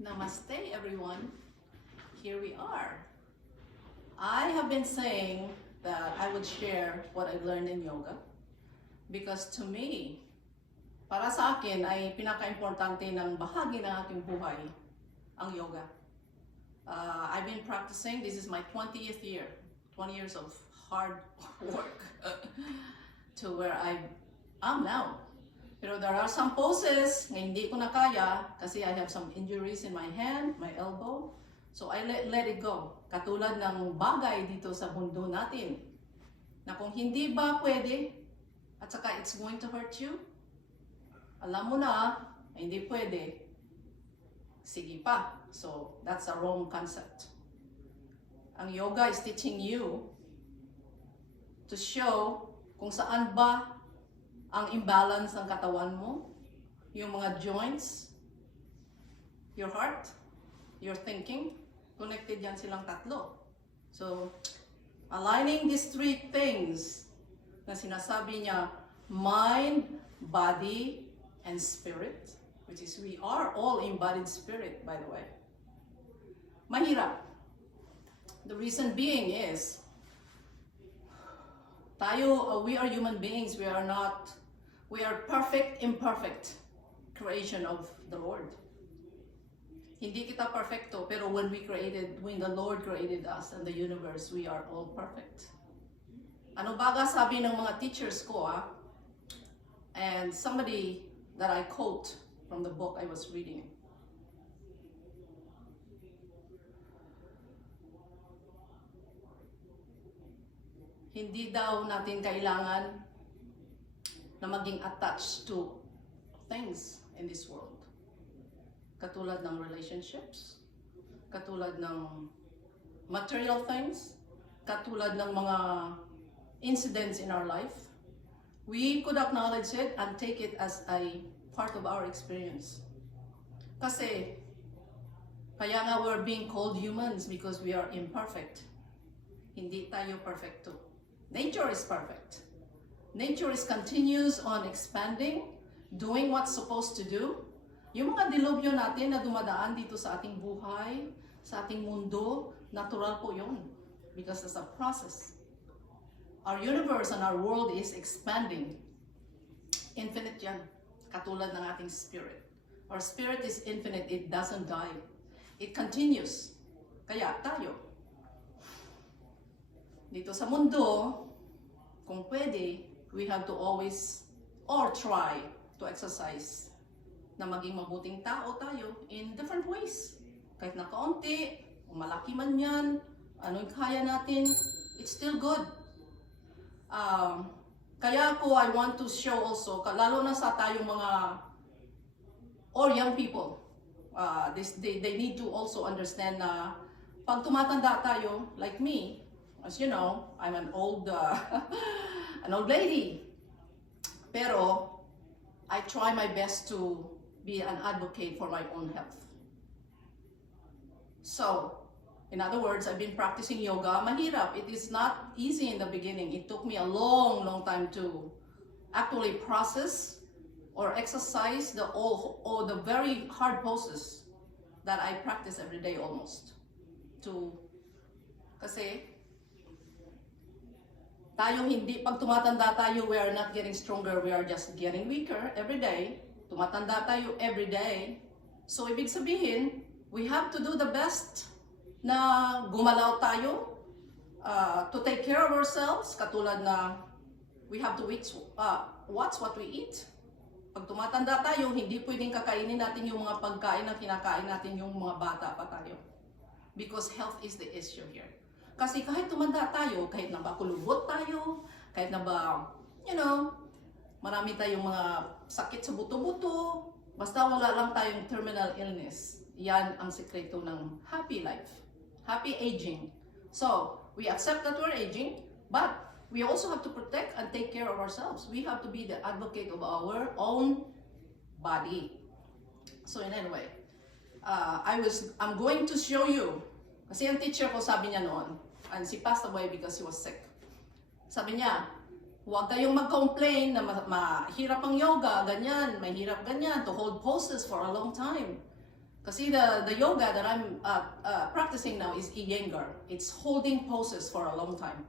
Namaste, everyone. Here we are. I have been saying that I would share what I learned in yoga because to me, para sa akin ay pinaka-importante ng bahagi ng aking buhay ang yoga. I've been practicing, this is my 20th year, 20 years of hard work to where I am now. Pero there are some poses na hindi ko na kaya kasi I have some injuries in my hand, my elbow. So I let it go. Katulad ng bagay dito sa mundo natin na kung hindi ba pwede at saka it's going to hurt you, alam mo na hindi pwede, sige pa. So that's a wrong concept. Ang yoga is teaching you to show kung saan ba ang imbalance ng katawan mo, yung mga joints, your heart, your thinking, connected yan silang tatlo. So, aligning these three things na sinasabi niya, mind, body, and spirit, which is we are all embodied spirit, by the way. Mahirap. The reason being is, we are human beings, we are perfect, imperfect creation of the Lord. Hindi kita perfecto, pero when the Lord created us and the universe, we are all perfect. Ano baga sabi ng mga teachers ko, and somebody that I quote from the book I was reading. Hindi daw natin kailangan na maging attached to things in this world. Katulad ng relationships, katulad ng material things, katulad ng mga incidents in our life. We could acknowledge it and take it as a part of our experience. Kasi, kaya nga we're being called humans because we are imperfect. Hindi tayo perfecto. Nature is perfect. Nature is continues on expanding, doing what's supposed to do. Yung mga dilubyo natin na dumadaan dito sa ating buhay, sa ating mundo, natural po yun. Because it's a process. Our universe and our world is expanding. Infinite yan. Katulad ng ating spirit. Our spirit is infinite. It doesn't die. It continues. Kaya tayo, dito sa mundo, kung pwede, we have to always or try to exercise na maging mabuting tao tayo in different ways. Kahit na kaunti, kung malaki man yan, anong kaya natin, it's still good. Kaya ko, I want to show also, lalo na sa tayong mga or young people, they need to also understand na pag tumatanda tayo, like me, as you know, I'm an old lady. Pero, I try my best to be an advocate for my own health. So, in other words, I've been practicing yoga. Mahirap. It is not easy in the beginning. It took me a long time to actually process or exercise the very hard poses that I practice every day almost. Kasi, tayo hindi, pag tumatanda tayo, we are not getting stronger, we are just getting weaker every day. Tumatanda tayo every day. So, ibig sabihin, we have to do the best na gumalaw tayo to take care of ourselves. Katulad na we have to watch what we eat. Pag tumatanda tayo, hindi pwedeng kakainin natin yung mga pagkain na kinakain natin yung mga bata pa tayo. Because health is the issue here. Kasi kahit tumanda tayo, kahit na ba kulubot tayo, kahit na ba, marami tayong mga sakit sa buto-buto, basta wala lang tayong terminal illness. Yan ang sekreto ng happy life, happy aging. So, we accept that we're aging, but we also have to protect and take care of ourselves. We have to be the advocate of our own body. So, in any way, I'm going to show you, kasi ang teacher ko sabi niya noon, and she passed away because she was sick. Sabi niya, huwag kayong mag-complain na mahirap ang yoga, ganyan, mahirap ganyan, to hold poses for a long time. Kasi the yoga that I'm practicing now is Iyengar. It's holding poses for a long time.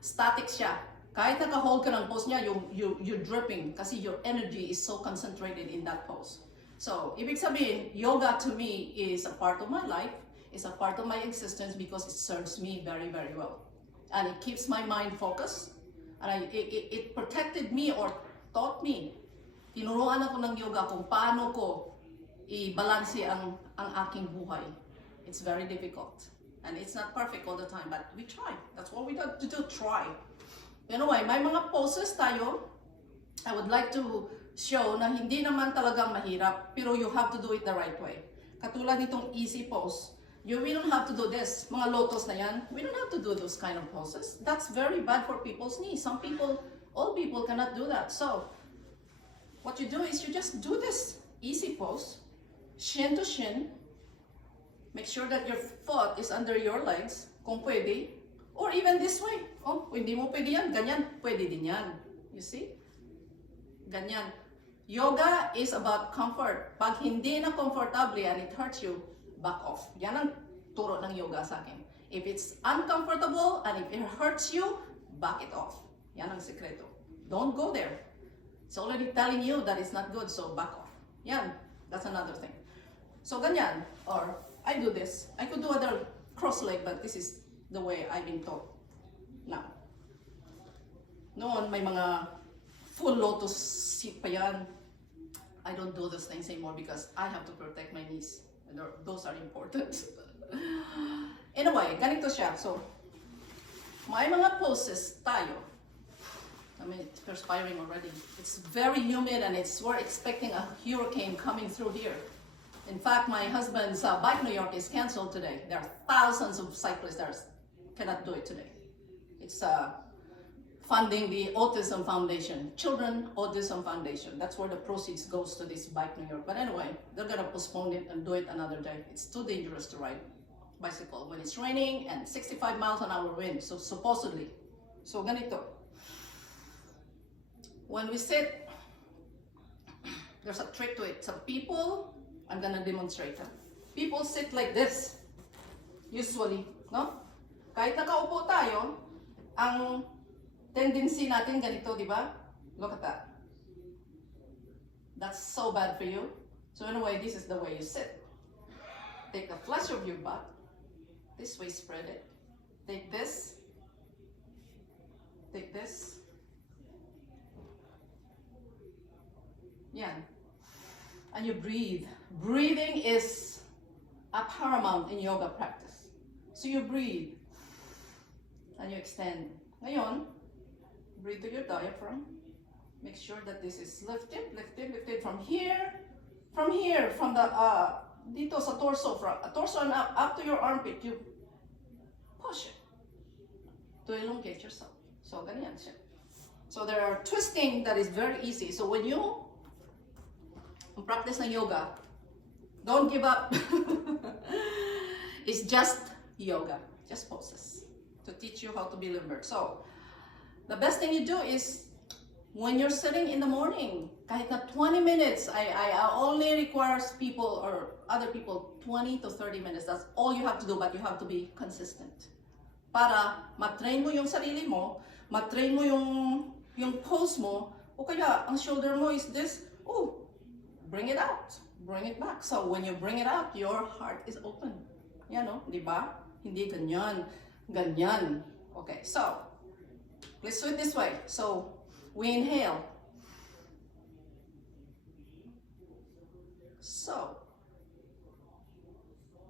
Static siya. Kahit naka-hold ka ng pose niya, you're dripping kasi your energy is so concentrated in that pose. So, ibig sabihin, yoga to me is a part of my life, is a part of my existence because it serves me very, very well. And it keeps my mind focused. And it protected me or taught me. Tinuruan ako ng yoga kung paano ko i-balanse ang aking buhay. It's very difficult. And it's not perfect all the time, but we try. That's what we got to do, try. Anyway, may mga poses tayo. I would like to show na hindi naman talagang mahirap, pero you have to do it the right way. Katulad nitong easy pose. We don't have to do this. Mga lotus na yan, we don't have to do those kind of poses. That's very bad for people's knees. Some people, all people cannot do that. So, what you do is you just do this easy pose. Shin to shin. Make sure that your foot is under your legs, kung pwede. Or even this way. Oh, kung hindi mo pwede yan, ganyan, pwede din yan. You see? Ganyan. Yoga is about comfort. Pag hindi na comfortable and it hurts you, back off. Yan ang turo ng yoga sa akin. If it's uncomfortable and if it hurts you, back it off. Yan ang sekreto. Don't go there. It's already telling you that it's not good, so back off. Yan. That's another thing. So ganyan. Or I do this. I could do other cross leg, but this is the way I've been taught now. Noon, may mga full lotus seat pa yan. I don't do those things anymore because I have to protect my knees. And those are important. Anyway, ganito siya. So, may mga poses tayo. I mean, it's perspiring already. It's very humid and we're expecting a hurricane coming through here. In fact, my husband's Bike New York is canceled today. There are thousands of cyclists that cannot do it today. It's funding the Autism Foundation, Children Autism Foundation. That's where the proceeds goes to this Bike New York. But anyway, they're gonna postpone it and do it another day. It's too dangerous to ride bicycle when it's raining and 65 miles an hour wind, so supposedly. So ganito. When we sit, there's a trick to it. So people, I'm gonna demonstrate them. People sit like this, usually, no? Kahit nakaupo tayo, ang tendency natin ganito, di ba? Look at that. That's so bad for you. So anyway, this is the way you sit. Take the flesh of your butt. This way, spread it. Take this. Take this. Yan. And you breathe. Breathing is a paramount in yoga practice. So you breathe. And you extend. Ngayon, breathe to your diaphragm. Make sure that this is lifted, lifted, lifted from here, from the, dito sa torso, from torso and up to your armpit, you push it to elongate yourself. So, ganyan siya. So, there are twisting that is very easy. So, when you practice ng yoga, don't give up. It's just yoga, just poses to teach you how to be limber. So, the best thing you do is when you're sitting in the morning, kahit na 20 minutes, I only requires people or other people 20 to 30 minutes. That's all you have to do, but you have to be consistent. Para matrain mo yung sarili mo, matrain mo yung pose mo, o kaya ang shoulder mo is this, oh, bring it out, bring it back. So when you bring it out, your heart is open. Yan, no? Di ba? Hindi ganyan, ganyan. Okay, so let's do it this way. So we inhale. So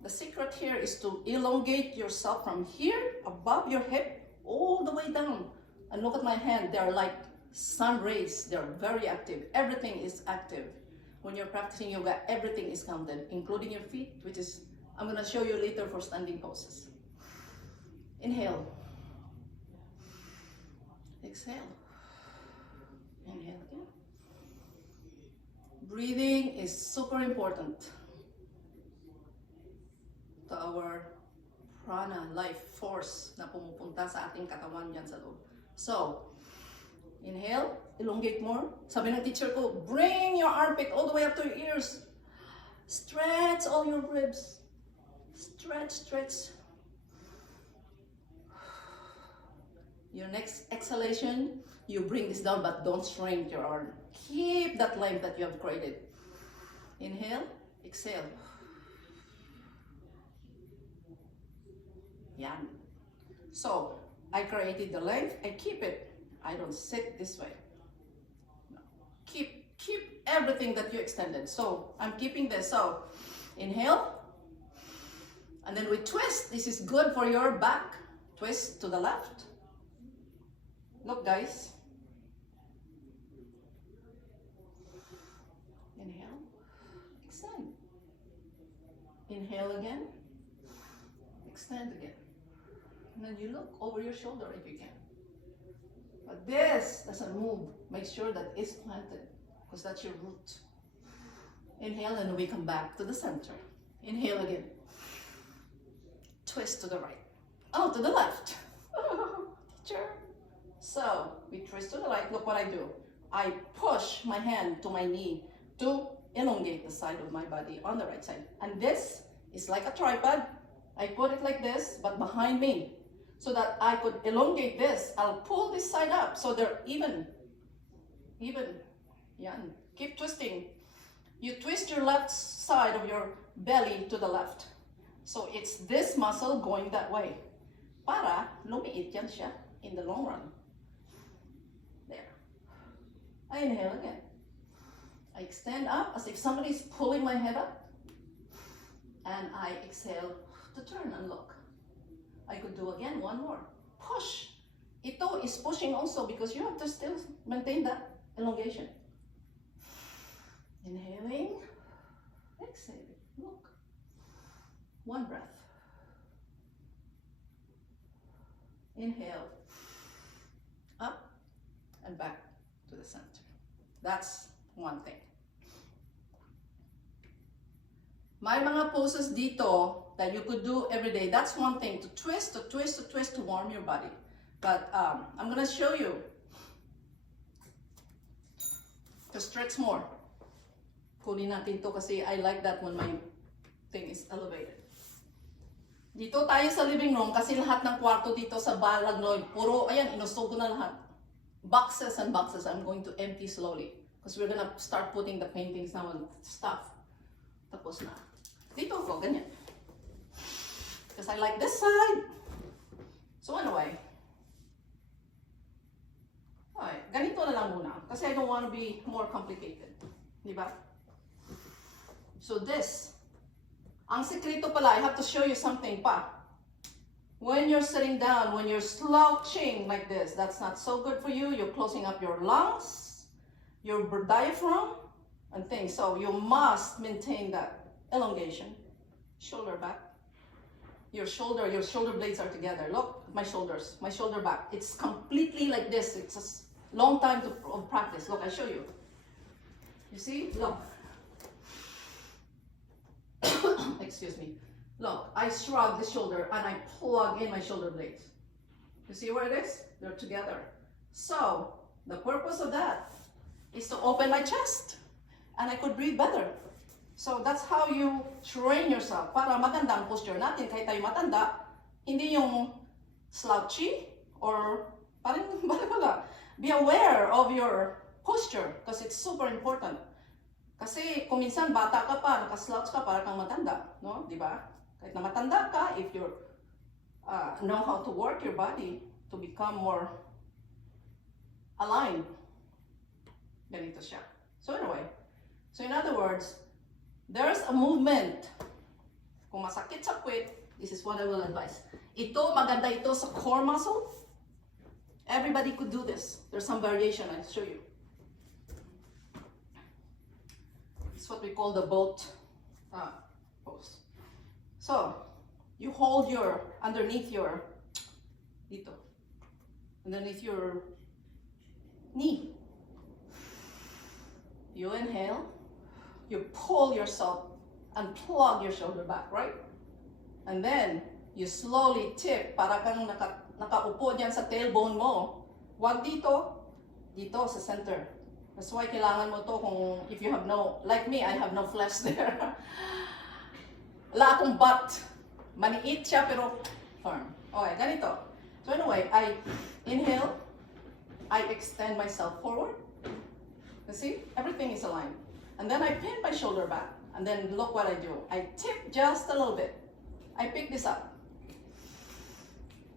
the secret here is to elongate yourself from here, above your hip, all the way down. And look at my hand, they're like sun rays. They're very active. Everything is active. When you're practicing yoga, everything is counted, including your feet, which is, I'm gonna show you later for standing poses. Inhale. Exhale. Inhale again. Breathing is super important to our prana, life force na pumupunta sa ating katawan dyan sa loob. So, inhale, elongate more. Sabi ng teacher ko, bring your armpit all the way up to your ears. Stretch all your ribs. Stretch, stretch. Your next exhalation, you bring this down, but don't shrink your arm. Keep that length that you have created. Inhale, exhale. Yan. So, I created the length, I keep it. I don't sit this way. No. Keep everything that you extended. So, I'm keeping this. So, inhale. And then we twist. This is good for your back. Twist to the left. Look, guys. Inhale. Extend. Inhale again. Extend again. And then you look over your shoulder if you can. But this doesn't move. Make sure that it's planted, because that's your root. Inhale, and we come back to the center. Inhale again. Twist to the right. Oh, to the left. Teacher. So, we twist to the right. Look what I do. I push my hand to my knee to elongate the side of my body on the right side. And this is like a tripod. I put it like this, but behind me, so that I could elongate this. I'll pull this side up so they're even. Yan. Keep twisting. You twist your left side of your belly to the left. So it's this muscle going that way. Para lumiit yan siya in the long run. There. I inhale again. I extend up as if somebody's pulling my head up. And I exhale to turn and look. I could do again one more. Push. Ito is pushing also, because you have to still maintain that elongation. Inhaling. Exhaling. Look. One breath. Inhale. Up and back to the center. That's one thing. May mga poses dito that you could do every day. That's one thing, to twist, to warm your body. But I'm gonna show you to stretch more. Kunin natin to kasi I like that when my thing is elevated. Dito tayo sa living room kasi lahat ng kwarto dito sa Balagnoy, puro, ayan, inusto ko na lahat. Boxes and boxes. I'm going to empty slowly because we're gonna start putting the paintings now and stuff. Tapos na. Dito ko, ganyan. Because I like this side. So anyway. Okay, ganito na lang muna. Kasi I don't want to be more complicated. Diba? So this. Ang sekreto pala, I have to show you something pa. When you're sitting down, when you're slouching like this, that's not so good for you. You're closing up your lungs, your diaphragm, and things. So you must maintain that elongation. Shoulder back. Your shoulder blades are together. Look at my shoulders, my shoulder back. It's completely like this. It's a long time of practice. Look, I show you. You see? Look. Excuse me. Look, I shrug the shoulder and I plug in my shoulder blades. You see where it is? They're together. So, the purpose of that is to open my chest and I could breathe better. So, that's how you train yourself para maganda ang posture natin kahit tayo matanda. Hindi yung slouchy or parang bala. Be aware of your posture because it's super important. Kasi kung minsan bata ka pa, nakaslouch ka, para kang matanda, no? Di ba? Kahit na matanda ka, if you know how to work your body to become more aligned, ganito siya. So anyway, so in other words, there's a movement. Kung masakit sa quit, this is what I will advise. Ito, maganda ito sa core muscle. Everybody could do this. There's some variation, I'll show you. It's what we call the boat pose. So, you hold your, underneath your knee, you inhale, you pull yourself and plug your shoulder back, right? And then, you slowly tip, para kang nakaupo dyan sa tailbone mo. Wag dito, dito sa center. That's why kailangan mo to kung if you have no, like me, I have no flesh there. Wala akong butt. Maliit siya pero firm. Okay, ganito. So anyway, I inhale, I extend myself forward. You see, everything is aligned. And then I pin my shoulder back. And then look what I do. I tip just a little bit. I pick this up.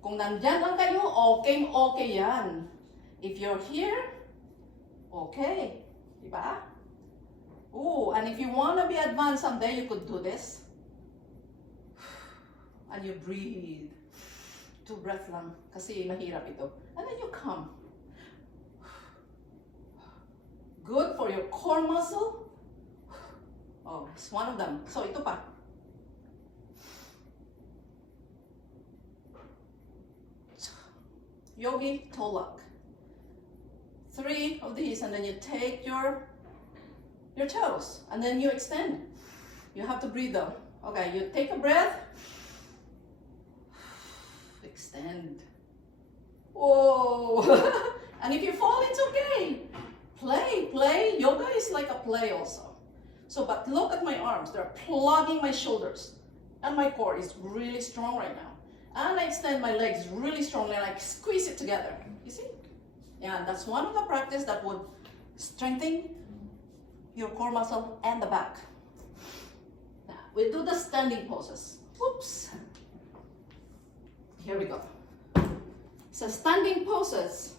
Kung nandyan lang kayo, okay yan. If you're here, okay. Diba? Ooh, and if you want to be advanced someday, you could do this. And you breathe. 2 breaths lang. Kasi mahirap ito. And then you come. Good for your core muscle. Oh, it's one of them. So, ito pa. Yogi Tolak. 3 of these, and then you take your toes, and then you extend. You have to breathe though. Okay, you take a breath. Extend. Whoa! And if you fall, it's okay. Play. Yoga is like a play also. So, but look at my arms. They're plugging my shoulders. And my core is really strong right now. And I extend my legs really strongly and I squeeze it together. You see? Yeah, that's one of the practice that would strengthen your core muscle and the back. Now, we do the standing poses. Oops. Here we go. Sa standing poses,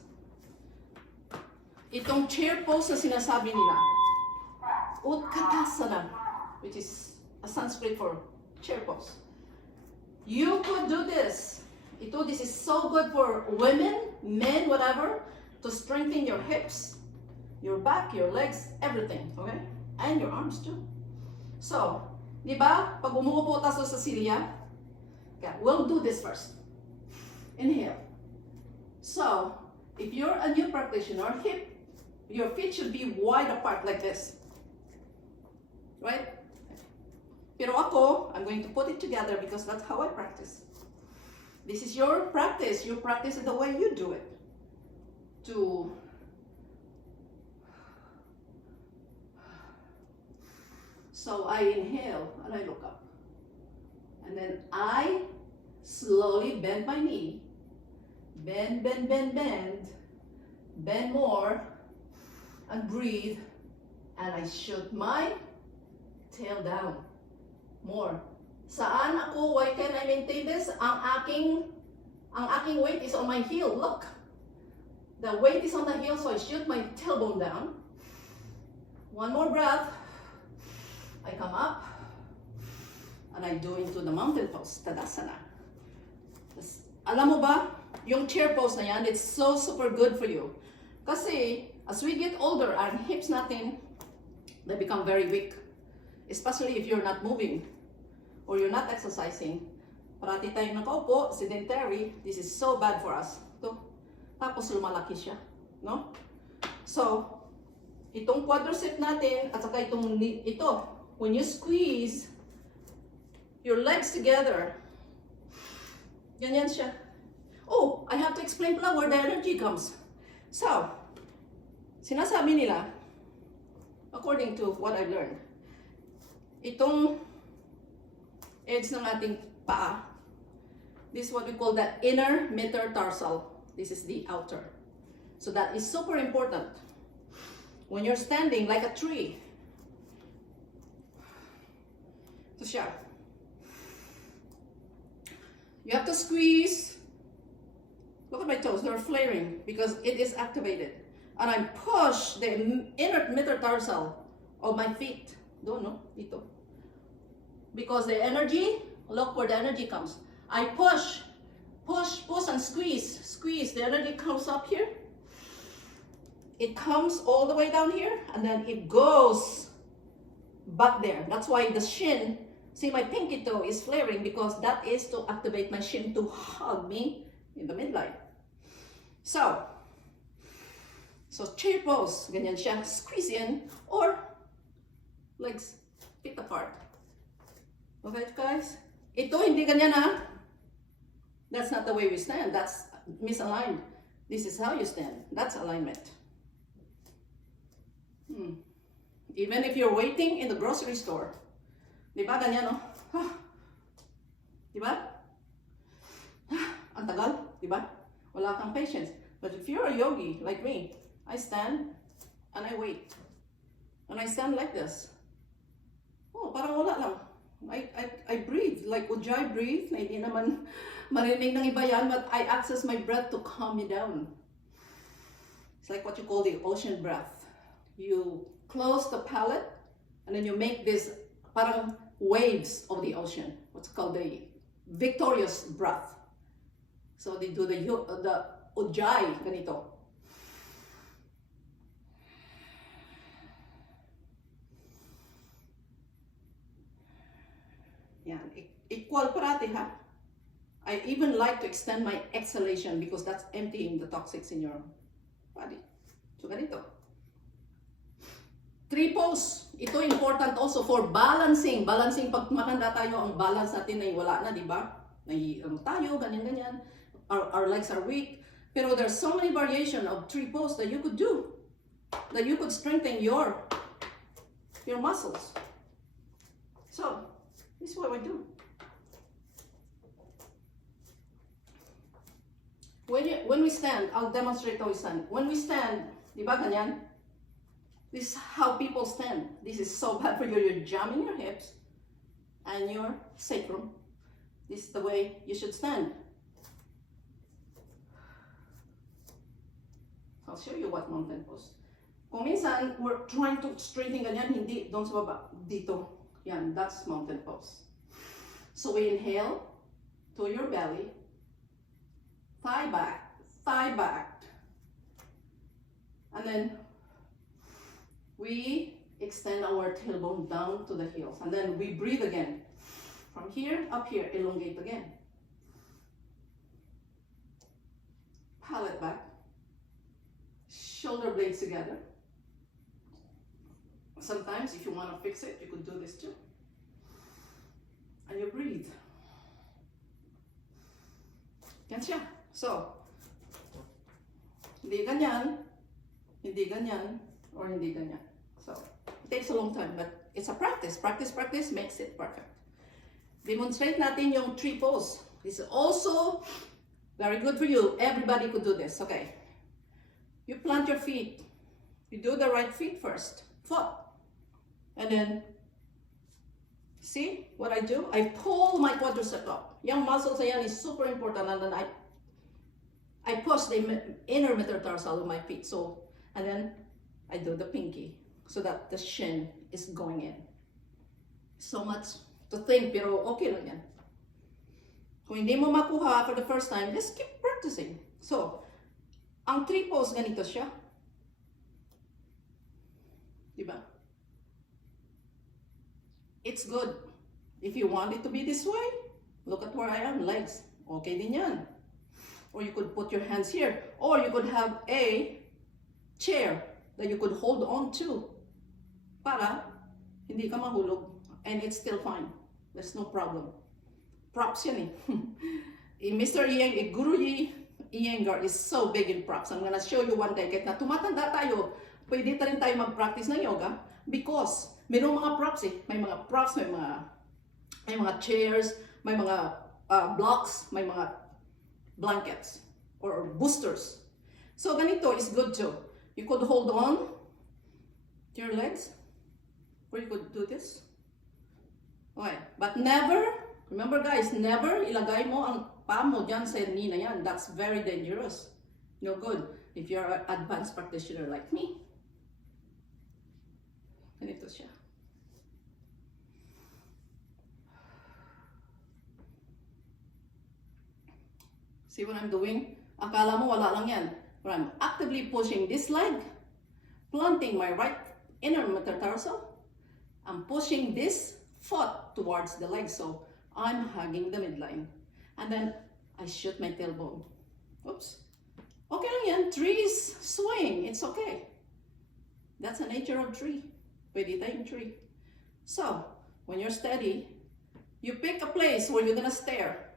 itong chair pose na sinasabi nila, Utkatasana, which is a Sanskrit for chair pose. You could do this. This is so good for women, men, whatever, to strengthen your hips, your back, your legs, everything, okay? And your arms too. So, di ba, pag umuupo tayo sa silya, okay, we'll do this first. Inhale. So, if you're a new practitioner, your feet should be wide apart like this. Right? Pero ako, I'm going to put it together because that's how I practice. This is your practice. You practice it the way you do it. So I inhale and I look up. And then I slowly bend my knee. Bend. Bend more. And breathe. And I shoot my tail down. More. Saan ako, why can I maintain this? Ang aking weight is on my heel. Look. The weight is on the heel, so I shoot my tailbone down. One more breath. I come up. And I do into the mountain pose, Tadasana. Alam mo ba, yung chair pose na yan, it's so super good for you. Kasi, as we get older, our hips natin, they become very weak. Especially if you're not moving or you're not exercising. Parati tayong nakaupo, sedentary, this is so bad for us. Tapos lumalaki siya, no? So, itong quadricep natin at saka ito, when you squeeze your legs together, ganyan siya. Oh, I have to explain pala where the energy comes. So, sinasabi nila, according to what I've learned, itong edge ng ating paa, this is what we call the inner metatarsal. This is the outer. So that is super important. When you're standing like a tree. Ito siya. You have to squeeze. Look at my toes, they're flaring because it is activated. And I push the inner metatarsal of my feet. Don't know, ito. Because the energy, look where the energy comes. I push and squeeze. The energy comes up here. It comes all the way down here, and then it goes back there. That's why the shin, see my pinky toe is flaring because that is to activate my shin to hug me in the midline. So chair pose, ganyan siya, squeeze in, or legs feet apart. Okay, guys? Ito, hindi ganyan ha. That's not the way we stand. That's misaligned. This is how you stand. That's alignment. Even if you're waiting in the grocery store. Di ba ganyan, no? Di ba? Ang tagal, di ba? Wala kang patience. But if you're a yogi like me, I stand and I wait. And I stand like this. Oh, parang wala lang. I breathe, like Ujjayi breathe, na hindi naman marinig ng iba yan, but I access my breath to calm me down. It's like what you call the ocean breath. You close the palate, and then you make this parang waves of the ocean. What's called the victorious breath. So they do the Ujjayi, ganito. Yan, equal parati ha. I even like to extend my exhalation because that's emptying the toxics in your body. So ganito. Tree pose. Ito important also for balancing. Balancing, pag matanda tayo, ang balance natin ay wala na, di ba? Tayo, ganyan-ganyan. Our legs are weak. Pero there's so many variation of tree pose that you could do. That you could strengthen your muscles. So, this is what we do. When we stand, I'll demonstrate how we stand. When we stand, di ba ganyan? This is how people stand. This is so bad for you. You're jamming your hips and your sacrum. This is the way you should stand. I'll show you what mountain pose. Kung minsan, we're trying to straighten ganyan, hindi, doon sa baba, dito. Yan, that's mountain pose. So we inhale to your belly, thigh back, and then we extend our tailbone down to the heels, and then we breathe again. From here, up here, elongate again. Palate back, shoulder blades together. Sometimes, if you want to fix it, you could do this too. And you breathe. Yan siya. So, hindi ganyan, or hindi ganyan. So, it takes a long time, but it's a practice. Practice makes it perfect. Demonstrate natin yung tree pose. This is also very good for you. Everybody could do this. Okay. You plant your feet. You do the right foot first. And then, see what I do? I pull my quadricep up. Yung muscles ayan is super important. And then I push the inner metatarsal of my feet. So, and then I do the pinky so that the shin is going in. So much to think, pero okay lang yan. Kung hindi mo makuha for the first time, just keep practicing. So, ang tree pose ganito siya. Diba? It's good. If you want it to be this way, look at where I am, legs. Okay din yan. Or you could put your hands here. Or you could have a chair that you could hold on to para hindi ka mahulog and it's still fine. There's no problem. Props yan eh. Mr. Guru Iyengar is so big in props. I'm gonna show you one day. Kahit na tumatanda tayo, pwede rin tayo mag-practice ng yoga because mayroong mga props eh. May mga props, may mga chairs, may mga blocks, may mga blankets or boosters. So ganito is good too. You could hold on to your legs or you could do this. Okay, but never, remember guys, never ilagay mo ang palm mo dyan sa knee na yan. That's very dangerous. No good if you're an advanced practitioner like me. Ganito siya. See what I'm doing? Akala mo wala lang yan. But I'm actively pushing this leg, planting my right inner metatarsal. I'm pushing this foot towards the leg, so I'm hugging the midline. And then I shoot my tailbone. Oops. Okay lang yan. Trees swing. It's okay. That's the nature of tree. Pwede tayong tree. So, when you're steady, you pick a place where you're gonna stare.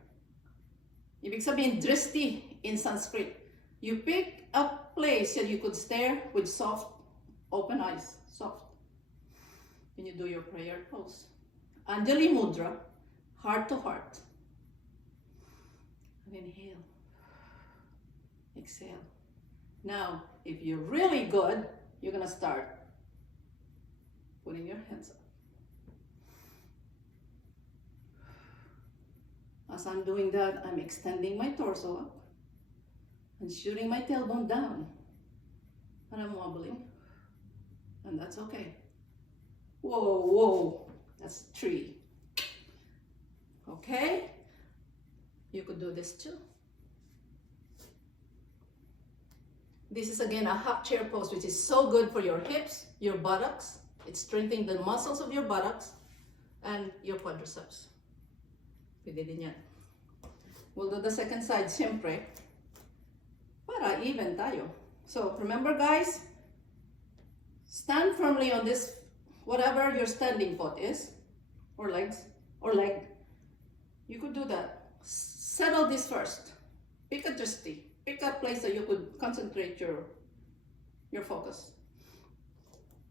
Ibig sabihin, drishti in Sanskrit. You pick a place that you could stare with soft open eyes, soft. When you do your prayer pose. Anjali Mudra, heart to heart. And inhale. Exhale. Now, if you're really good, you're gonna start putting your hands up. As I'm doing that, I'm extending my torso up and shooting my tailbone down. And I'm wobbling. And that's okay. Whoa, whoa. That's 3. Okay? You could do this too. This is again a half chair pose, which is so good for your hips, your buttocks. It's strengthening the muscles of your buttocks and your quadriceps. Pwede din yan. We'll do the second side, siyempre. Para even tayo. So, remember guys, stand firmly on this, whatever your standing foot is, or legs, or leg. You could do that. Settle this first. Pick a dristy. Pick a place that you could concentrate your focus.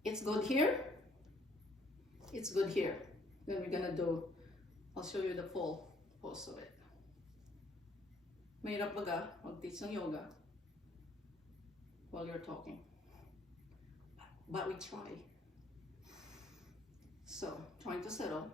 It's good here. It's good here. Then we're gonna do, I'll show you the full pose of it. Mahirap baga mag-teach ng yoga while you're talking. But we try. So, trying to settle.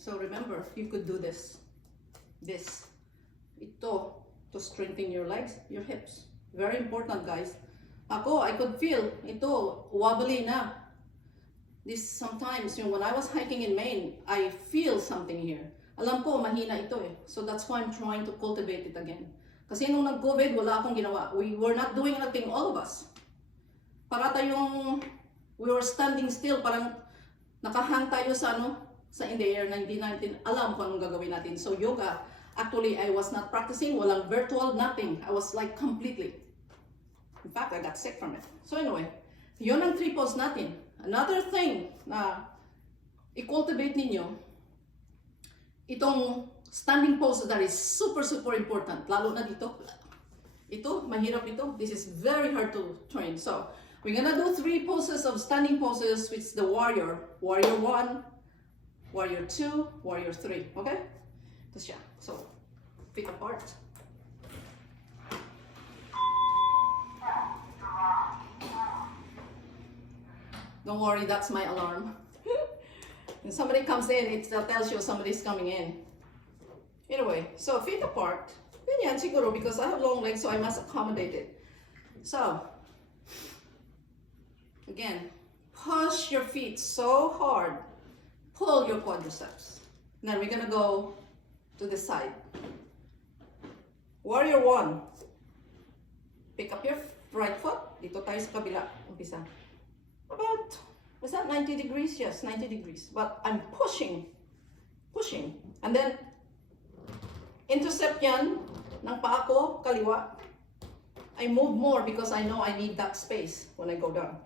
So remember, you could do this. Ito, to strengthen your legs, your hips. Very important, guys. Ako, I could feel, ito, wobbly na. This sometimes, when I was hiking in Maine, I feel something here. Alam ko, mahina ito eh. So that's why I'm trying to cultivate it again. Kasi nung nag-COVID, wala akong ginawa. We were not doing anything, all of us. Para tayong, we were standing still, parang nakahang tayo sa sa in the air na hindi natin alam kung anong gagawin natin. So yoga, actually I was not practicing, walang virtual, nothing. I was like completely. In fact, I got sick from it. So anyway, yun ang 3 pose natin. Another thing na i-cultivate ninyo, itong standing pose that is super, super important. Lalo na dito. Ito, mahirap ito. This is very hard to train. So, we're gonna do 3 poses of standing poses, which is the warrior. Warrior 1, Warrior 2, Warrior 3, okay? Ito siya. So, feet apart. Don't worry, that's my alarm. When somebody comes in, it tells you somebody's coming in. Anyway, so feet apart. Ganyan siguro because I have long legs, so I must accommodate it. So, again, push your feet so hard. Pull your quadriceps. Then we're gonna go to the side. Warrior 1. Pick up your right foot. Dito tayo sa kabila. Umpisa. About, was that 90 degrees? Yes, 90 degrees. But I'm pushing. And then, intercept yan ng paa ko, kaliwa. I move more because I know I need that space when I go down.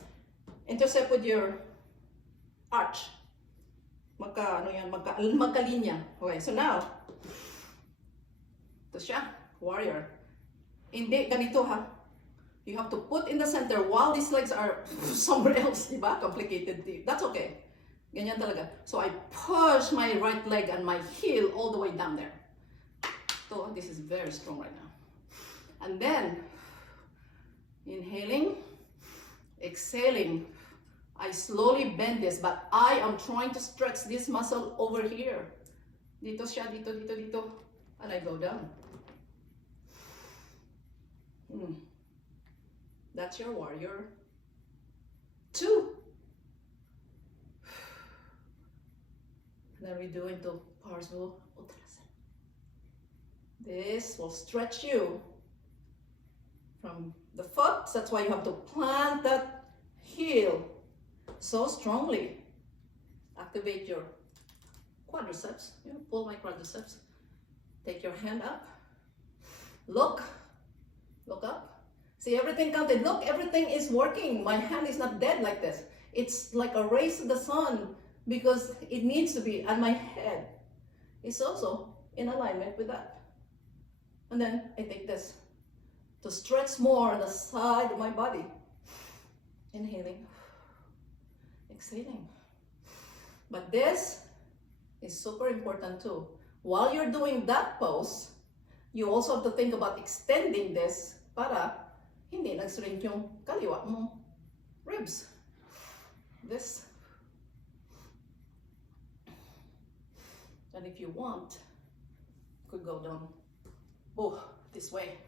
Intercept with your arch. Magkalinya. Okay, so now, ito siya, warrior. Hindi, ganito ha. You have to put in the center while these legs are somewhere else, diba? Complicated. That's okay. Ganyan talaga. So I push my right leg and my heel all the way down there. So this is very strong right now. And then, inhaling, exhaling. I slowly bend this, but I am trying to stretch this muscle over here. Dito siya, dito. And I go down. That's your warrior 2. Then we do into Parsva Uttanasana. This will stretch you from the foot. That's why you have to plant that heel so strongly. Activate your quadriceps. Pull my quadriceps. Take your hand up. Look up. See, everything counted. Look, everything is working. My hand is not dead like this. It's like a race to the sun because it needs to be. And my head is also in alignment with that. And then I take this to stretch more on the side of my body. Inhaling, exhaling. But this is super important too. While you're doing that pose, you also have to think about extending this para hindi nag-shrink yung kaliwa mo ribs. This. And if you want, you could go down. Oh, this way.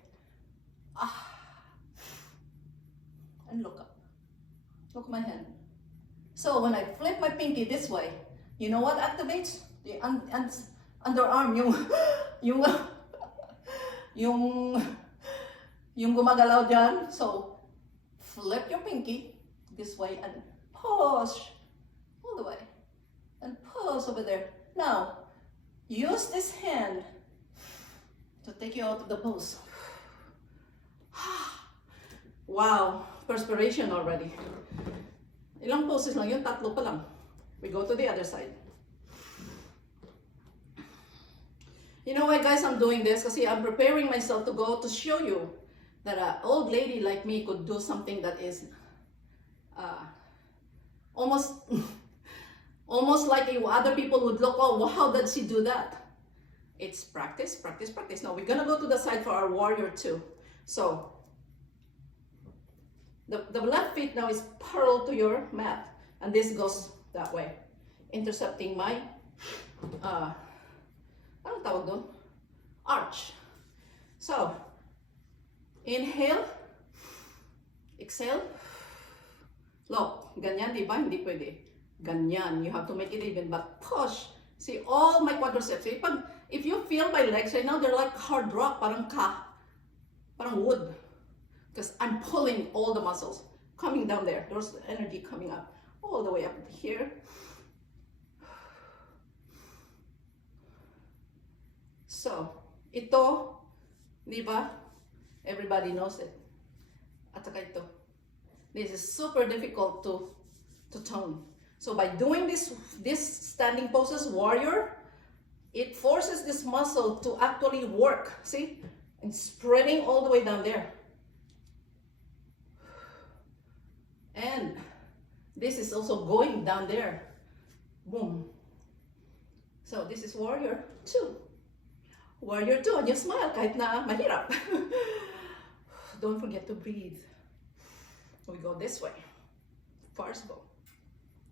And look up. Look at my hand. So when I flip my pinky this way, you know what activates? The underarm, yung gumagalaw dyan. So flip your pinky this way and push all the way. And push over there. Now, use this hand to take you out of the pose. Wow, perspiration already. Ilang poses lang yun? Tatlo pa lang. We go to the other side. You know why, guys, I'm doing this? Kasi I'm preparing myself to go to show you that an old lady like me could do something that is almost like other people would look, oh, how did she do that? It's practice, practice, practice. Now we're gonna go to the side for our warrior two. So the left feet now is parallel to your mat, and this goes that way, intercepting my anong tawag doon? Arch. So inhale, exhale. Look, ganyan, di ba? Hindi pwede. Ganyan, you have to make it even, but push. See, all my quadriceps. If you feel my legs right now, they're like hard rock, parang wood. Because I'm pulling all the muscles coming down there. There's energy coming up all the way up here. So, ito, di ba? Everybody knows it. At saka ito. This is super difficult to tone. So by doing this standing poses, warrior, it forces this muscle to actually work. See? And spreading all the way down there. And this is also going down there. Boom. So this is warrior 2. Warrior 2, and you smile kahit na mahirap. Don't forget to breathe. We go this way. Farcical.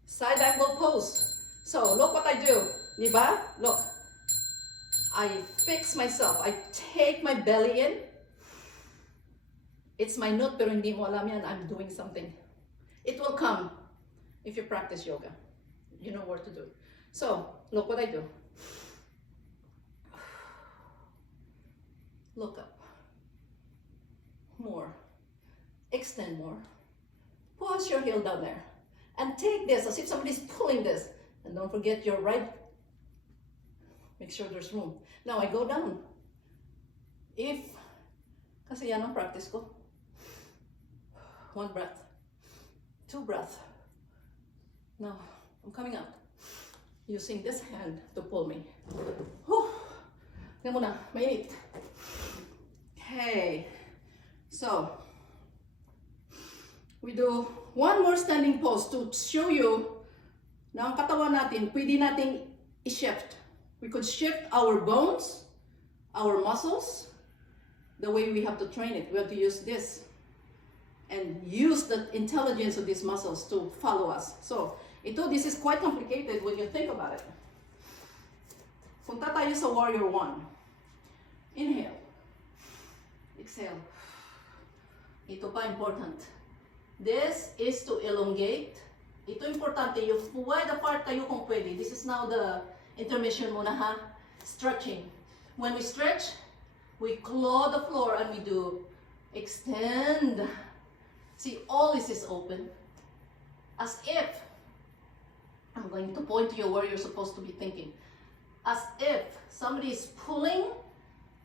Side angle pose. So look what I do. Diba? Look. I fix myself. I take my belly in. It's minute pero hindi mo alam yan. I'm doing something. It will come if you practice yoga. You know what to do. So look what I do. Look up. More. Extend more. Push your heel down there. And take this as if somebody's pulling this. And don't forget your right. Make sure there's room. Now I go down. Kasi yan ang practice ko. 1 breath. 2 breath. Now I'm coming up. Using this hand to pull me. Whew. Tingnan mo na, mainit. Okay. So, we do one more standing pose to show you na ang katawan natin, pwede nating i-shift. We could shift our bones, our muscles, the way we have to train it. We have to use this and use the intelligence of these muscles to follow us. So, this is quite complicated when you think about it. Punta tayo sa warrior 1. Inhale. Exhale. Ito pa important. This is to elongate. Ito importante, you wide apart kayo kung pwede. This is now the intermission muna ha. Stretching. When we stretch, we claw the floor and we do extend. See, all this is open. As if, I'm going to point to you where you're supposed to be thinking. As if somebody is pulling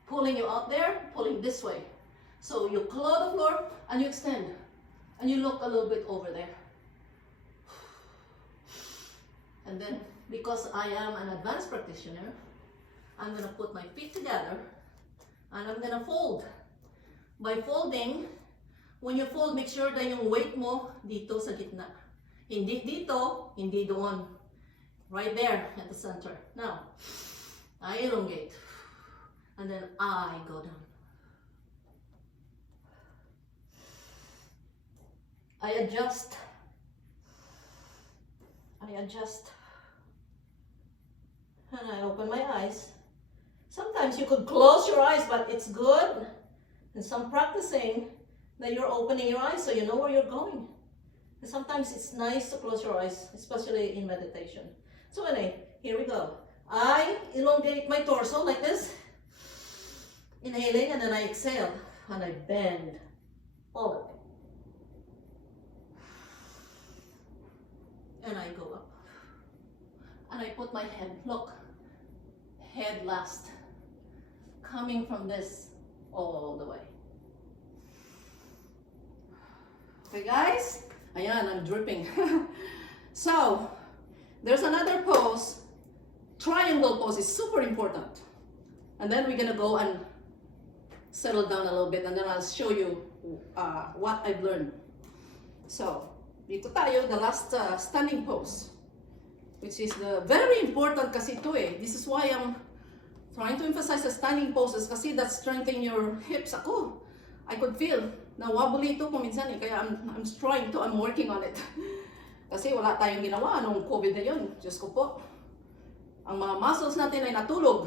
pulling you out there, pulling this way. So you claw the floor and you extend. And you look a little bit over there. And then, because I am an advanced practitioner, I'm gonna put my feet together and I'm gonna fold. By folding, when you fold, make sure that yung weight mo dito sa gitna. Hindi dito, hindi doon. Right there at the center. Now, I elongate. And then I go down. I adjust. And I open my eyes. Sometimes you could close your eyes, but it's good. And some practicing that you're opening your eyes so you know where you're going. And sometimes it's nice to close your eyes, especially in meditation. So anyway, here we go. I elongate my torso like this. Inhaling, and then I exhale. And I bend all the way. And I go up. And I put my head, look, head last. Coming from this all the way. Okay guys, ayan, I'm dripping. So, there's another pose. Triangle pose is super important. And then we're gonna go and settle down a little bit, and then I'll show you what I've learned. So, dito tayo, the last standing pose, which is the very important kasi ito eh. This is why I'm trying to emphasize the standing poses kasi that strengthening your hips. Ako, I could feel na wobbly ito kuminsan eh. Kaya I'm working on it. Kasi wala tayong ginawa nung COVID na yun. Diyos ko po. Ang mga muscles natin ay natulog.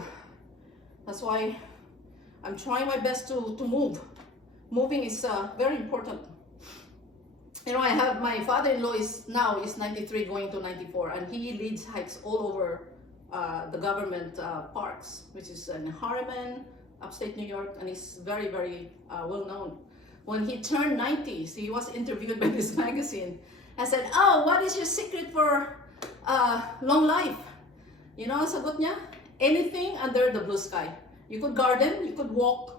That's why I'm trying my best to move. Moving is very important. You know, I have my father-in-law is 93 going to 94, and he leads hikes all over the government parks, which is in Harriman, upstate New York, and he's very, very well known. When he turned 90, so he was interviewed by this magazine. I said, "Oh, what is your secret for long life?" You know, sagot niya, anything under the blue sky. You could garden, you could walk,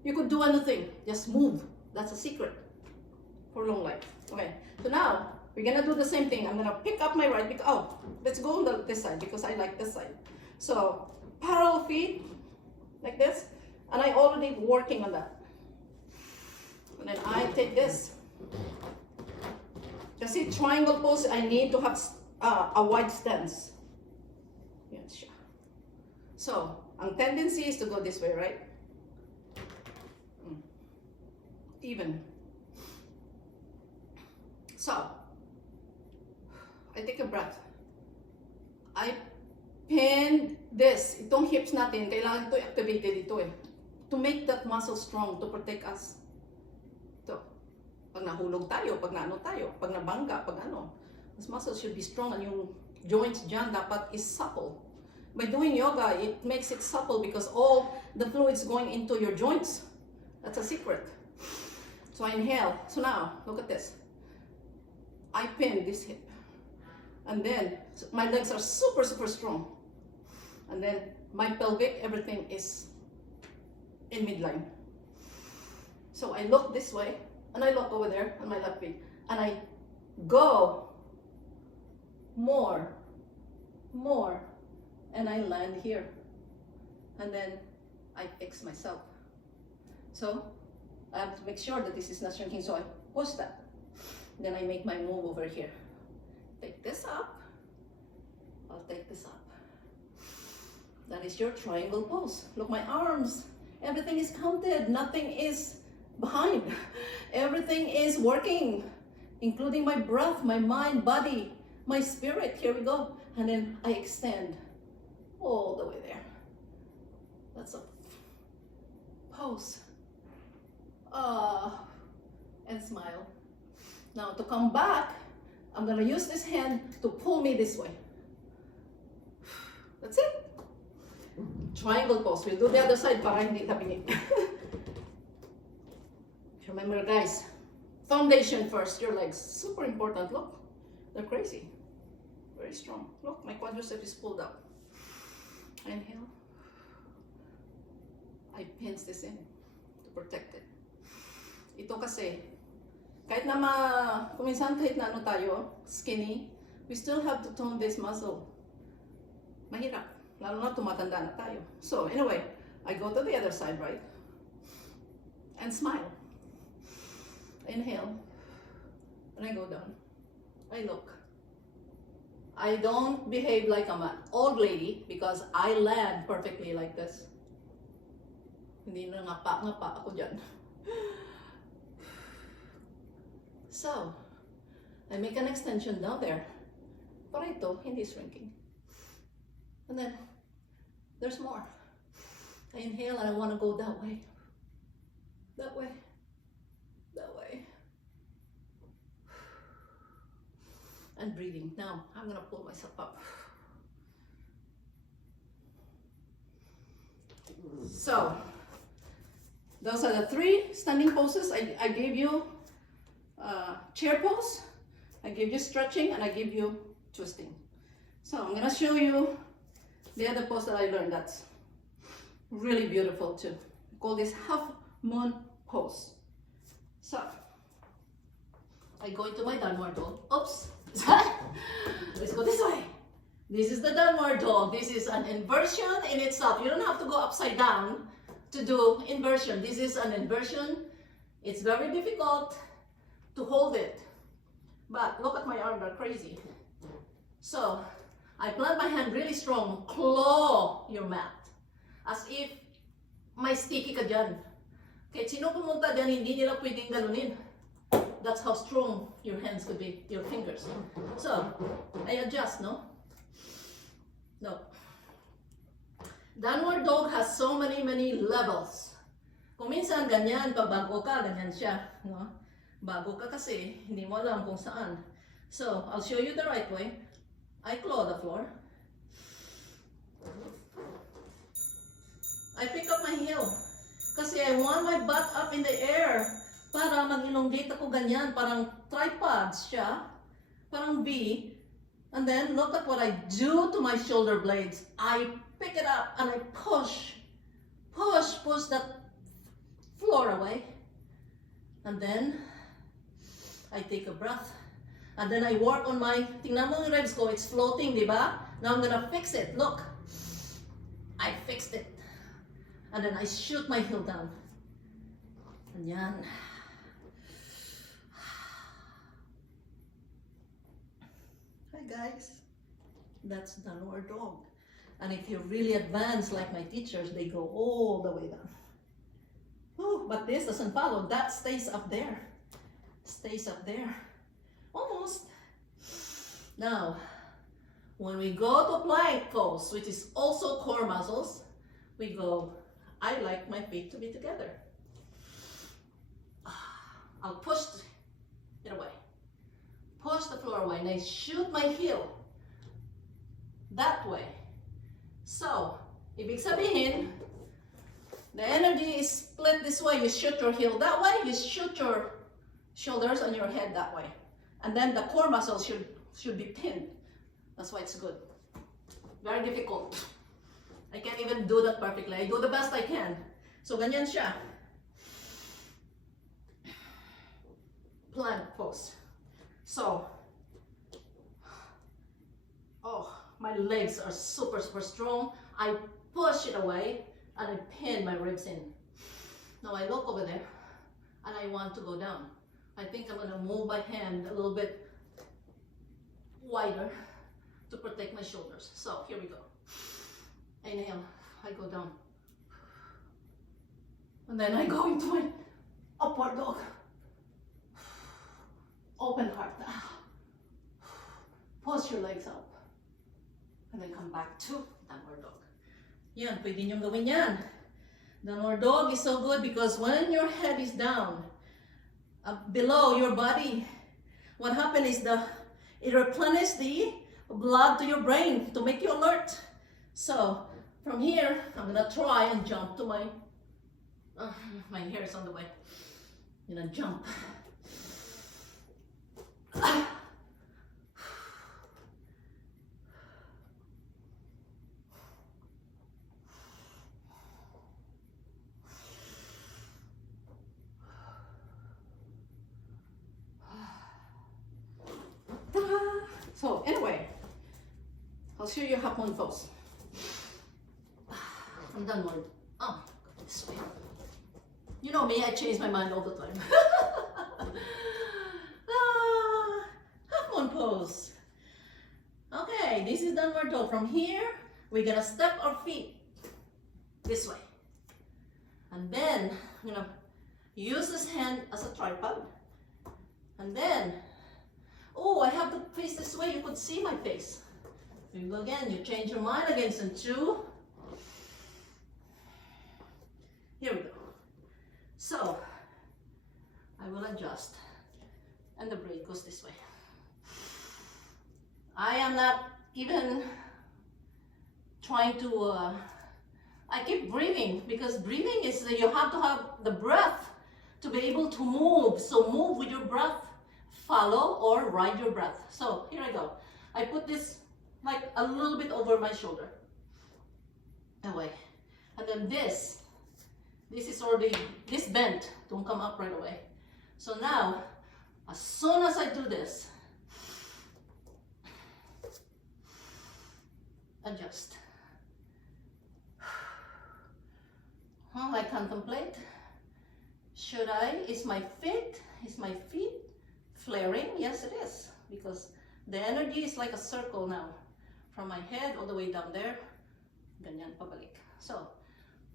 you could do anything, just move. That's a secret for long life. Okay, so now we're gonna do the same thing. I'm gonna pick up my right, let's go on this side because I like this side. So parallel feet like this, and I already working on that. And then I take this. You see, triangle pose, I need to have a wide stance. Yes. So, ang tendency is to go this way, right? Even. So, I take a breath. I pin this. Itong hips natin, kailangan ito activated ito eh. To make that muscle strong, to protect us. Ito. Pag nahulog tayo, pag naano tayo, pag nabangga, pag ano. This muscle should be strong, and yung joints dyan dapat is supple. By doing yoga, it makes it supple because all the fluids going into your joints. That's a secret. So I inhale. So now, look at this. I pin this hip. And then, my legs are super, super strong. And then, my pelvic, everything is in midline. So I look this way, and I look over there on my left feet. And I go more, and I land here. And then, I fix myself. So, I have to make sure that this is not shrinking, so I push that. Then I make my move over here. Take this up. I'll take this up. That is your triangle pose. Look, my arms. Everything is counted. Nothing is behind. Everything is working, including my breath, my mind, body, my spirit. Here we go. And then I extend all the way there. That's a pose. And smile. Now to come back, I'm gonna use this hand to pull me this way. That's it. Triangle pose. We'll do the other side para hindi tabingin. Remember guys, foundation first, your legs. Super important. Look, they're crazy. Very strong. Look, my quadricep is pulled up. Inhale. I pinch this in to protect it. Ito kasi, kahit na kuminsan kahit na ano tayo, skinny, we still have to tone this muscle. Mahirap, lalo na tumatanda na tayo. So anyway, I go to the other side, right? And smile. Inhale. And I go down. I look. I don't behave like I'm an old lady because I land perfectly like this. Hindi na ngapa ako dyan. So, I make an extension down there. Pero ito, hindi shrinking. And then, there's more. I inhale and I want to go that way. That way. That way. And breathing. Now, I'm gonna pull myself up. So, those are the 3 standing poses. I gave you chair pose, I gave you stretching, and I gave you twisting. So I'm gonna show you the other pose that I learned that's really beautiful too. I call this half moon pose. So I go into my downward dog. Oops. Let's go this way. This is the downward dog. This is an inversion in itself. You don't have to go upside down to do inversion. This is an inversion. It's very difficult to hold it. But look at my arm, they're crazy. So I plant my hand really strong. Claw your mat. As if may sticky ka dyan. Kahit sino pumunta dyan, hindi nila pwedeng ganunin. That's how strong your hands could be, your fingers. So, I adjust, no? No. Downward dog has so many levels. Kung minsan ganyan, pag bago ka, ganyan siya, no? Bago ka kasi, hindi mo alam kung saan. So, I'll show you the right way. I claw the floor. I pick up my heel. Kasi I want my butt up in the air. Para mag-elongate ako ganyan, parang tripods siya, parang V. And then look at what I do to my shoulder blades. I pick it up and I push that floor away. And then I take a breath. And then I work on my, tingnan mo yung ribs ko, it's floating, di ba? Now I'm gonna fix it, look. I fixed it. And then I shoot my heel down. And yan. Hi guys, that's downward dog. And if you're really advanced like my teachers, they go all the way down. Ooh, but this doesn't follow, that stays up there. Stays up there. Almost. Now, when we go to plank pose, which is also core muscles, we go, I like my feet to be together. I'll push it away. Push the floor away and I shoot my heel that way. So, ibig sabihin, the energy is split this way. You shoot your heel that way, you shoot your shoulders and your head that way. And then the core muscles should be pinned. That's why it's good. Very difficult. I can't even do that perfectly. I do the best I can. So, ganyan siya. Plank pose. So, oh, my legs are super strong. I push it away and I pin my ribs in. Now I look over there and I want to go down. I think I'm gonna move my hand a little bit wider to protect my shoulders. So here we go. Inhale, I go down. And then I go into my upward dog. Open heart. Push your legs up. And then come back to downward dog. Yan, pwede nyo gawin yan. Downward dog is so good because when your head is down, below your body, what happens is it replenishes the blood to your brain to make you alert. So from here, I'm gonna try and jump to my hair is on the way. I'm gonna jump. I'll show you half moon pose. I'm done one. Oh, this way. You know me, I change my mind all the time. Half moon pose. Okay, this is downward dog. From here, we're gonna step our feet this way. And then, you know, use this hand as a tripod. And then, oh, I have to face this way. You could see my face. Here you go again. You change your mind again. And 2. Here we go. So, I will adjust. And the braid goes this way. I am not even trying to, I keep breathing because breathing is, you have to have the breath to be able to move. So move with your breath, follow or ride your breath. So here I go. I put this like a little bit over my shoulder. Away. And then this is already, this bent, don't come up right away. So now, as soon as I do this, adjust. I contemplate. Should I? Is my feet flaring? Yes, it is. Because the energy is like a circle now. From my head all the way down there. Ganyan, pabalik. So,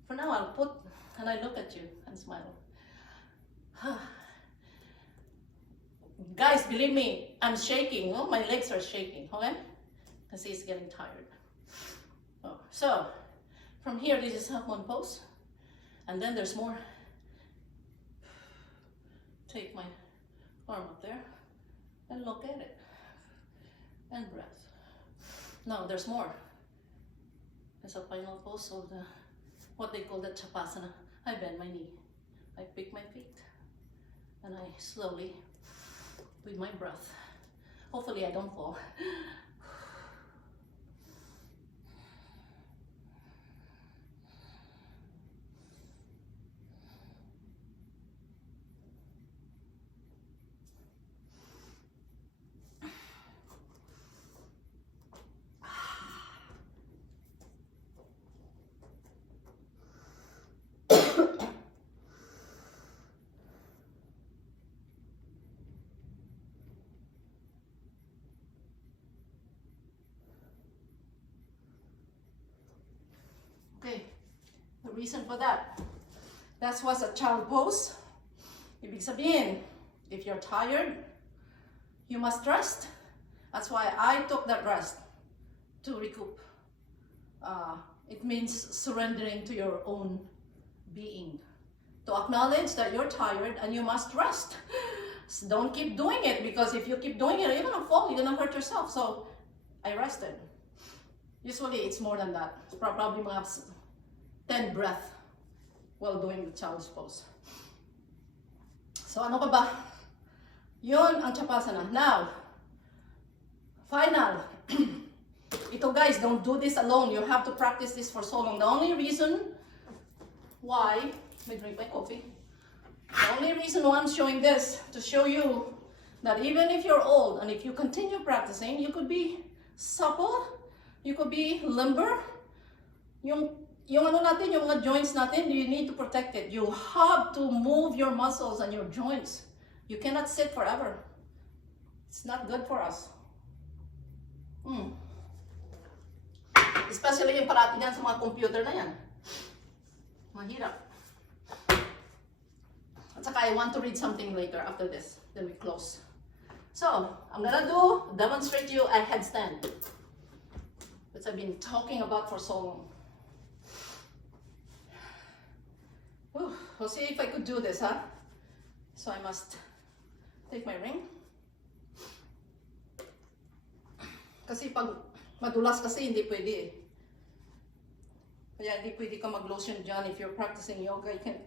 for now I'll put, and I look at you and smile. Guys, believe me, I'm shaking. Oh, my legs are shaking, okay? Because he's getting tired. Oh, so, from here, this is half moon pose. And then there's more. Take my arm up there and look at it. And breath. No, there's more. There's a final pose of the, what they call the Chapasana. I bend my knee. I pick my feet. And I slowly, with my breath, hopefully I don't fall. Okay, the reason for that was a child pose. Ibig sabihin, if you're tired, you must rest. That's why I took that rest to recoup. It means surrendering to your own being. To acknowledge that you're tired and you must rest. So don't keep doing it, because if you keep doing it, you're gonna fall, you're gonna hurt yourself. So I rested. Usually it's more than that. It's probably perhaps 10 breaths while doing the child's pose. So ano ka ba? Yun ang Chapasana. Now, final. Ito guys, don't do this alone. You have to practice this for so long. The only reason why, let me drink my coffee. The only reason why I'm showing this, to show you that even if you're old and if you continue practicing, you could be supple, you could be limber. Yung ano natin, yung mga joints natin, you need to protect it. You have to move your muscles and your joints. You cannot sit forever. It's not good for us. Especially yung parati dyan sa mga computer na yan. Mahirap. At saka I want to read something later after this. Then we close. So, I'm gonna demonstrate you a headstand. Which I've been talking about for so long. We'll see if I could do this, huh? So I must take my ring. Kasi pag madulas kasi hindi pwede eh. Kaya hindi pwede ka mag-lotion dyan if you're practicing yoga. You can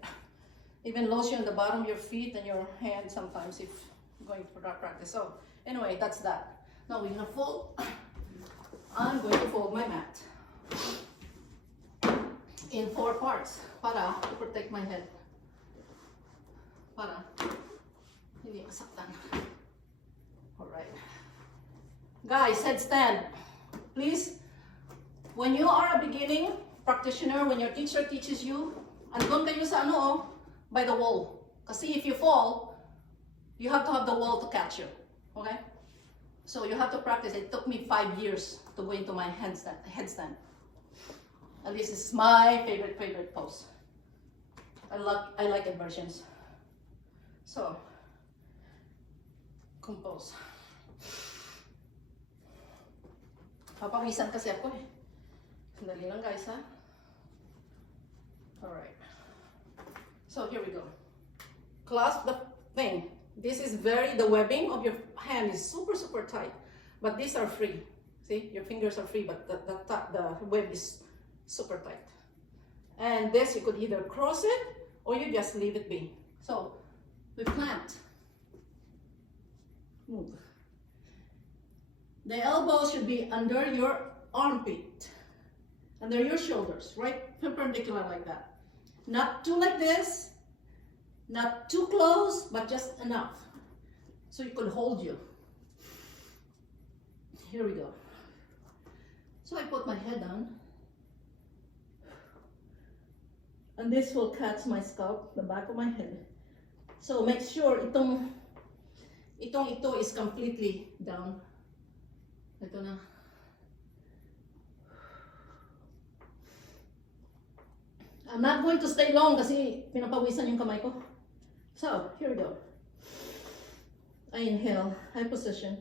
even lotion the bottom of your feet and your hands sometimes if you're going for that practice. So anyway, that's that. Now we're gonna fold. I'm going to fold my mat in 4 parts para to protect my head. Para hindi masaktan. Alright. Guys, headstand. Please when you are a beginning practitioner, when your teacher teaches you, andun kayo sa ano, oh, by the wall. Kasi if you fall, you have to have the wall to catch you. Okay? So you have to practice. It took me 5 years to go into my headstand. And this is my favorite pose. I like inversions. So, compose. Papawisan kasi ako eh. Sandali lang guys ha. Alright. So here we go. Clasp the thing. This is the webbing of your hand is super tight. But these are free. See, your fingers are free, but the web is super tight. And this, you could either cross it or you just leave it be. So, we plant. Move. The elbow should be under your armpit, under your shoulders, right perpendicular like that. Not too like this, not too close, but just enough. So you could hold you. Here we go. So I put my head down. And this will catch my scalp, the back of my head. So make sure ito is completely down. Ito na. I'm not going to stay long kasi pinapawisan yung kamay ko. So, here we go. I inhale, high position.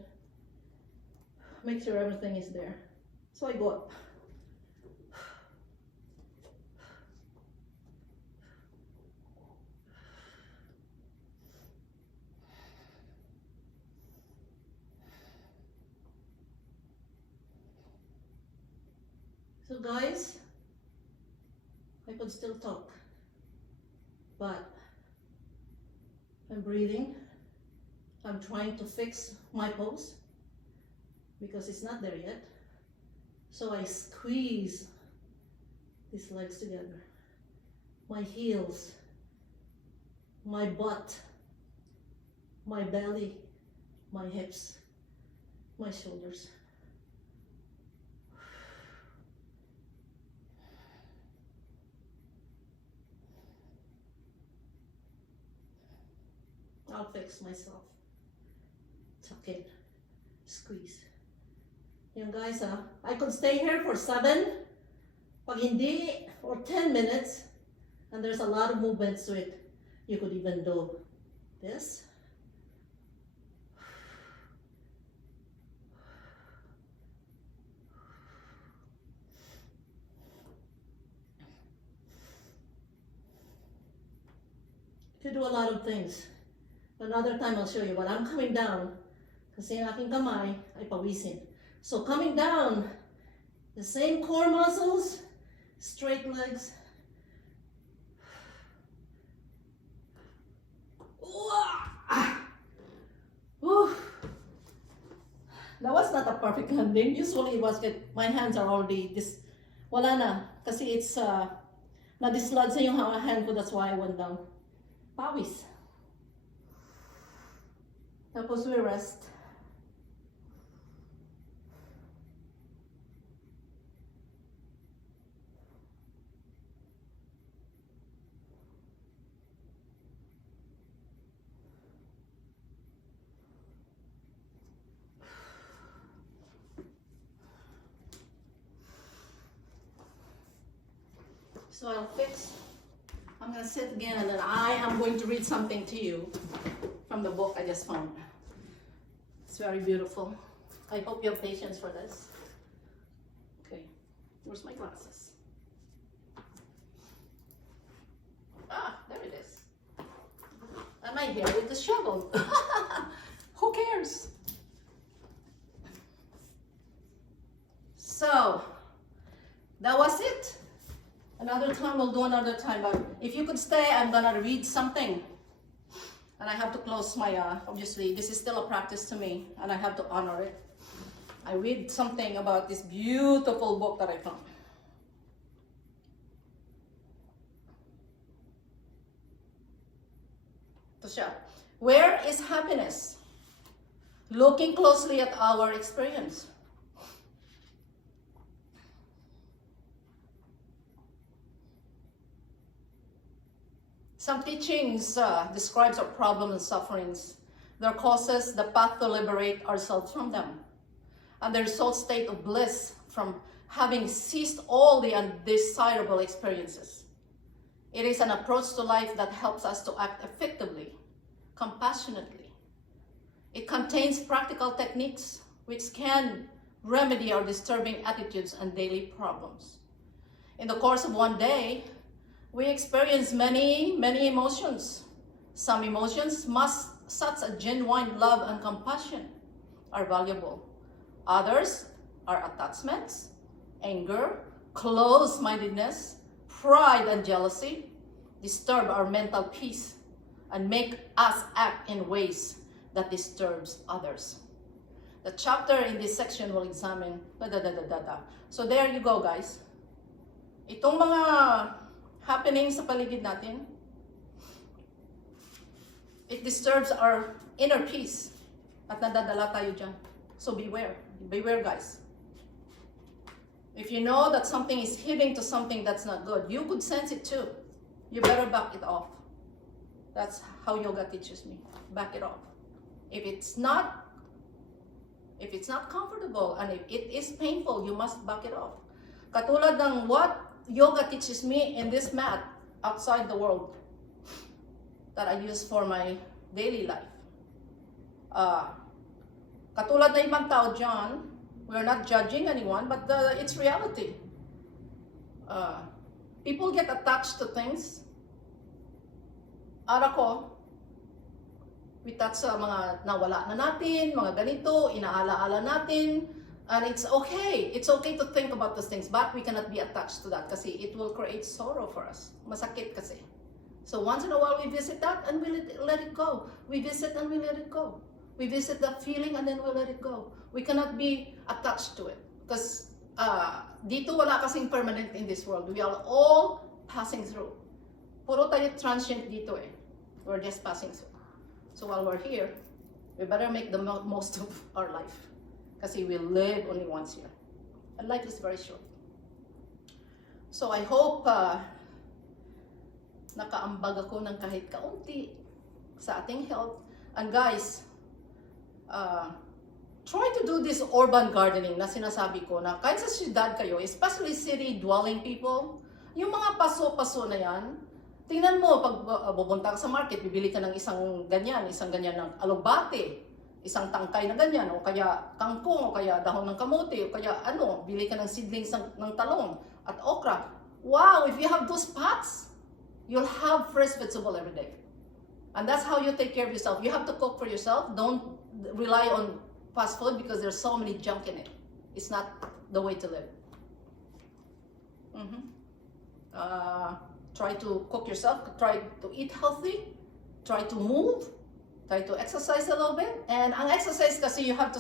Make sure everything is there. So I go up. So guys, I could still talk, but I'm breathing. I'm trying to fix my pose because it's not there yet. So I squeeze these legs together. My heels, my butt, my belly, my hips, my shoulders. I'll fix myself. Tuck in, squeeze. Yan guys I could stay here for 7, pag hindi, or 10 minutes, and there's a lot of movements to it. You could even do this. You could do a lot of things. Another time I'll show you, but I'm coming down kasi ang aking kamay ay pawisin. So coming down, the same core muscles, straight legs. That was not a perfect landing. Usually it was good. My hands are already this. Wala na kasi it's na-dislodge sa yung hand ko, that's why I went down. Pawis. Tapos we rest. So I'm going to sit again and then I am going to read something to you from the book I just found. It's very beautiful. I hope you have patience for this. Okay, where's my glasses? Ah, there it is. And my hair with the shovel. Who cares? So, that was it. Another time, we'll do another time, but if you could stay, I'm gonna read something. And I have to close my, obviously, this is still a practice to me, and I have to honor it. I read something about this beautiful book that I found. Tosha, where is happiness? Looking closely at our experience. Some teachings describes our problems and sufferings, their causes, the path to liberate ourselves from them, and the result state of bliss from having ceased all the undesirable experiences. It is an approach to life that helps us to act effectively, compassionately. It contains practical techniques which can remedy our disturbing attitudes and daily problems. In the course of one day, we experience many emotions. Some emotions, such as genuine love and compassion, are valuable. Others are attachments, anger, close-mindedness, pride and jealousy, disturb our mental peace and make us act in ways that disturbs others. The chapter in this section will examine So there you go, guys. Itong mga happenings sa paligid natin, it disturbs our inner peace at nadadala tayo dyan. So beware. Beware, guys. If you know that something is hitting to something that's not good, you could sense it too. You better back it off. That's how yoga teaches me. Back it off. If it's not comfortable and if it is painful, you must back it off. Katulad ng what yoga teaches me in this mat outside the world that I use for my daily life. Katulad na ibang tao dyan, we're not judging anyone, but it's reality. People get attached to things. Ako, we touch sa mga nawala na natin, mga ganito, inaala-ala natin, and it's okay. It's okay to think about those things, but we cannot be attached to that kasi it will create sorrow for us. Masakit kasi. So once in a while we visit that and we let it go. We visit and we let it go. We visit that feeling and then we let it go. We cannot be attached to it because dito wala kasing permanent in this world. We are all passing through. Puro tayo transient dito eh. We're just passing through. So while we're here, we better make the most of our life kasi we live only once here. And life is very short. So I hope nakaambag ako ng kahit kaunti sa ating health. And guys, try to do this urban gardening na sinasabi ko na kahit sa siyudad kayo, especially city dwelling people, yung mga paso-paso na yan, tingnan mo, pag pupunta ka sa market, bibili ka ng isang ganyan ng alugbate, isang tangkay na ganyan, o kaya kangkong, o kaya dahon ng kamote, o kaya bili ka ng seedlings ng talong at okra. Wow, if you have those pots, you'll have fresh vegetable every day. And that's how you take care of yourself. You have to cook for yourself. Don't rely on fast food because there's so many junk in it. It's not the way to live. Try to cook yourself, try to eat healthy, try to move, try to exercise a little bit. And ang exercise kasi you have to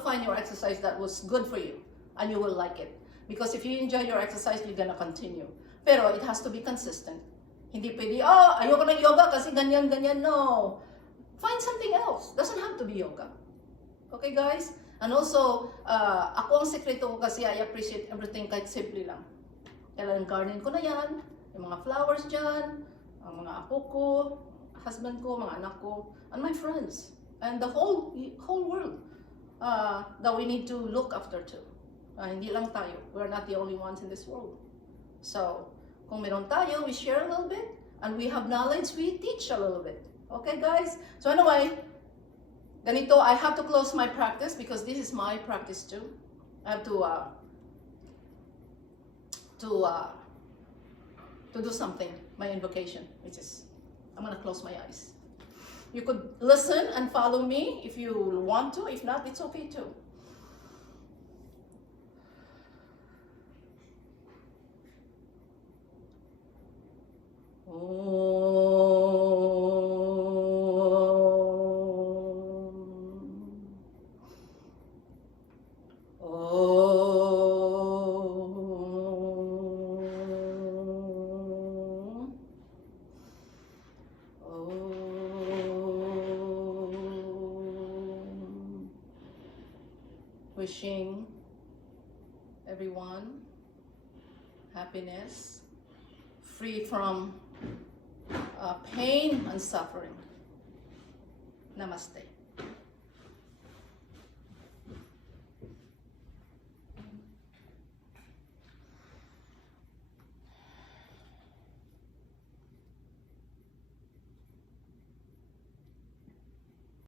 find your exercise that was good for you and you will like it. Because if you enjoy your exercise, you're gonna continue. Pero it has to be consistent. Hindi pwede, ayoko ng yoga kasi ganyan, no. Find something else. Doesn't have to be yoga. Okay, guys? And also, ako ang sekreto ko kasi I appreciate everything kahit simple lang. Kailan garden ko na yan, yung mga flowers dyan, ang mga apo ko, husband ko, mga anak ko, and my friends, and the whole world that we need to look after too. Hindi lang tayo. We're not the only ones in this world. So, kung meron tayo, we share a little bit, and we have knowledge, we teach a little bit. Okay, guys? So anyway, ganito, I have to close my practice because this is my practice too. I have to do something, my invocation, which is, I'm gonna close my eyes. You could listen and follow me if you want to. If not, it's okay too. Wishing everyone happiness, free from pain and suffering. Namaste.